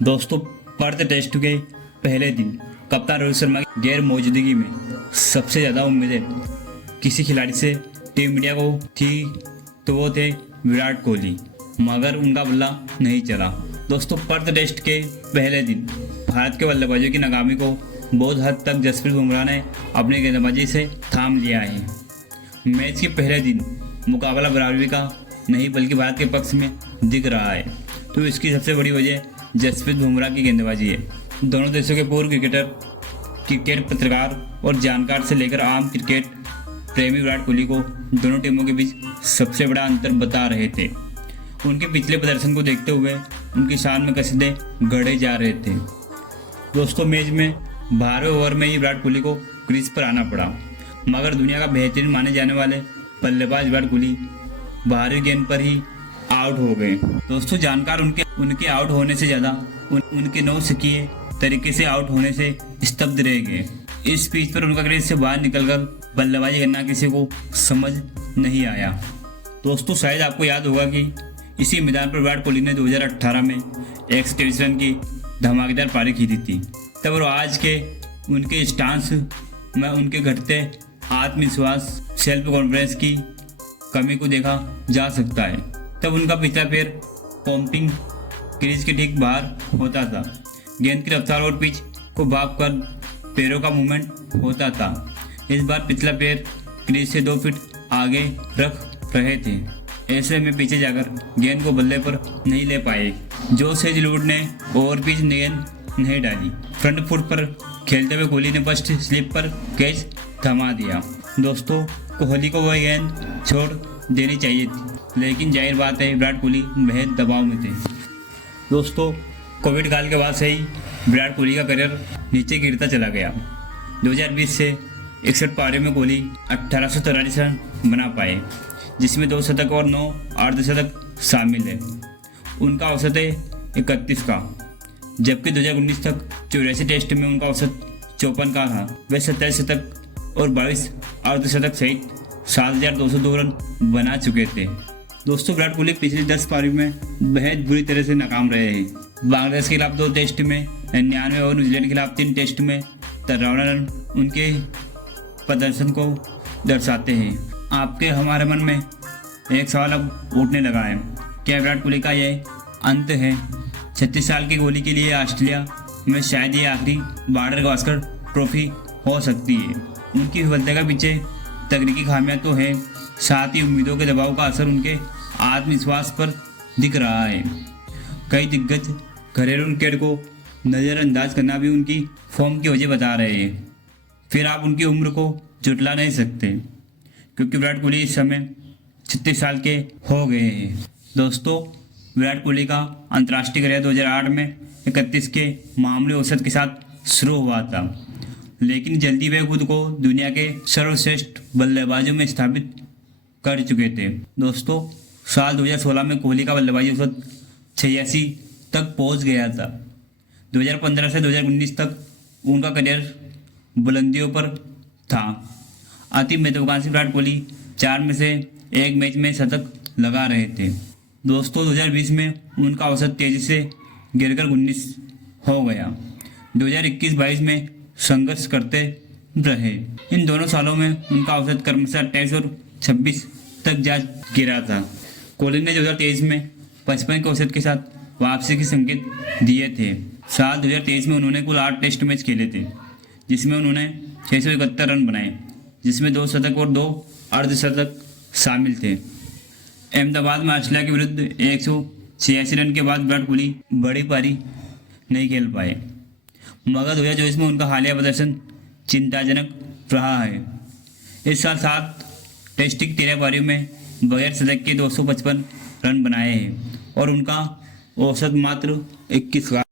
दोस्तों, Perth test के पहले दिन कप्तान रोहित शर्मा की गैर मौजूदगी में सबसे ज़्यादा उम्मीदें किसी खिलाड़ी से टीम इंडिया को थी तो वो थे विराट कोहली, मगर उनका बल्ला नहीं चला। दोस्तों, पर्थ टेस्ट के पहले दिन भारत के बल्लेबाजों की नाकामी को बहुत हद तक जसप्रीत बुमराह ने अपनी गेंदबाजी से थाम लिया है। मैच के पहले दिन मुकाबला बराबरी का नहीं बल्कि भारत के पक्ष में दिख रहा है, तो इसकी सबसे बड़ी वजह जसप्रीत बुमराह की गेंदबाजी है। दोनों देशों के पूर्व क्रिकेटर, क्रिकेट पत्रकार और जानकार से लेकर आम क्रिकेट प्रेमी विराट कोहली को दोनों टीमों के बीच सबसे बड़ा अंतर बता रहे थे। उनके पिछले प्रदर्शन को देखते हुए उनकी शान में कसीदे गढ़े जा रहे थे। दोस्तों, मैच में 12वें ओवर में ही विराट कोहली को क्रीज पर आना पड़ा, मगर दुनिया का बेहतरीन माने जाने वाले बल्लेबाज विराट कोहली 12वीं गेंद पर ही आउट हो गए। दोस्तों, जानकार उनके आउट होने से ज़्यादा उनके नौसिखिए तरीके से आउट होने से स्तब्ध रह गए। इस पिच पर उनका क्रीज से बाहर निकलकर बल्लेबाजी करना किसी को समझ नहीं आया। दोस्तों, शायद आपको याद होगा कि इसी मैदान पर विराट कोहली ने 2018 में 123 रन की धमाकेदार पारी खींची थी। तब और आज के उनके स्टांस में उनके घटते आत्मविश्वास, सेल्फ कॉन्फिडेंस की कमी को देखा जा सकता है। तब उनका पिछला पैर पंपिंग क्रीज के ठीक बाहर होता था, गेंद की रफ्तार और पिच को भांपकर पैरों का मूवमेंट होता था। इस बार पिछला पैर क्रीज से 2 फीट आगे रख रहे थे, ऐसे में पीछे जाकर गेंद को बल्ले पर नहीं ले पाए। जोश हेजलवुड ने ओवर पिच गेंद नहीं डाली। फ्रंट फुट पर खेलते हुए कोहली ने फर्स्ट स्लिप पर कैच थमा दिया। दोस्तों, कोहली को वह गेंद छोड़ देनी चाहिए थी, लेकिन जाहिर बात है विराट कोहली बेहद दबाव में थे। दोस्तों, कोविड काल के बाद से ही विराट कोहली का करियर नीचे गिरता चला गया। 2020 से 61 पारियों में कोहली 1843 रन बना पाए, जिसमें 2 शतक और 9 अर्धशतक शामिल है। उनका औसत है 31 का, जबकि 2019 तक 84 टेस्ट में उनका औसत 54 का था। वे 27 शतक और 22 अर्धशतक सहित 7202 रन बना चुके थे। दोस्तों, विराट कोहली पिछली 10 पारियों में बेहद बुरी तरह से नाकाम रहे हैं। बांग्लादेश के खिलाफ 2 टेस्ट में 99 और न्यूजीलैंड के खिलाफ 3 टेस्ट में 53 रन उनके प्रदर्शन को दर्शाते हैं। आपके हमारे मन में एक सवाल अब उठने लगा है, क्या विराट कोहली का यह अंत है? 36 साल के कोहली के लिए ऑस्ट्रेलिया में शायद ये आखिरी बॉर्डर गावस्कर ट्रॉफी हो सकती है। उनकी विफलता के पीछे तकनीकी खामियां तो है, साथ ही उम्मीदों के दबाव का असर उनके आत्मविश्वास पर दिख रहा है। कई दिग्गज घरेलू क्रिकेट को नज़रअंदाज करना भी उनकी फॉर्म की वजह बता रहे हैं। फिर आप उनकी उम्र को जुटला नहीं सकते, क्योंकि विराट कोहली इस समय 36 साल के हो गए हैं। दोस्तों, विराट कोहली का अंतर्राष्ट्रीय करियर 2008 में 31 के मामूली औसत के साथ शुरू हुआ था, लेकिन जल्दी वे खुद को दुनिया के सर्वश्रेष्ठ बल्लेबाजों में स्थापित कर चुके थे। दोस्तों, साल 2016 में कोहली का बल्लेबाजी औसत 86 तक पहुंच गया था। 2015 से 2019 तक उनका करियर बुलंदियों पर था। अति महत्वाकांक्षी विराट कोहली 4 में से 1 मैच में शतक लगा रहे थे। दोस्तों, 2020 में उनका औसत तेजी से गिरकर 19 हो गया। 2021-22 में संघर्ष करते रहे। इन दोनों सालों में उनका औसत क्रमशः 28 और 26 तक जा गिरा था। कोहली ने 2023 में 55 के औसत के साथ वापसी के संकेत दिए थे। साल 2023 में उन्होंने कुल 8 टेस्ट मैच खेले थे, जिसमें उन्होंने 671 रन बनाए, जिसमें 2 शतक और 2 अर्धशतक शामिल थे। अहमदाबाद में ऑस्ट्रेलिया के विरुद्ध 186 रन के बाद विराट कोहली बड़ी पारी नहीं खेल पाए, मगर 2024 में उनका हालिया प्रदर्शन चिंताजनक रहा है। इस साल 7 टेस्ट की 13 पारियों में बगैर शतक के 255 रन बनाए हैं और उनका औसत मात्र 21 का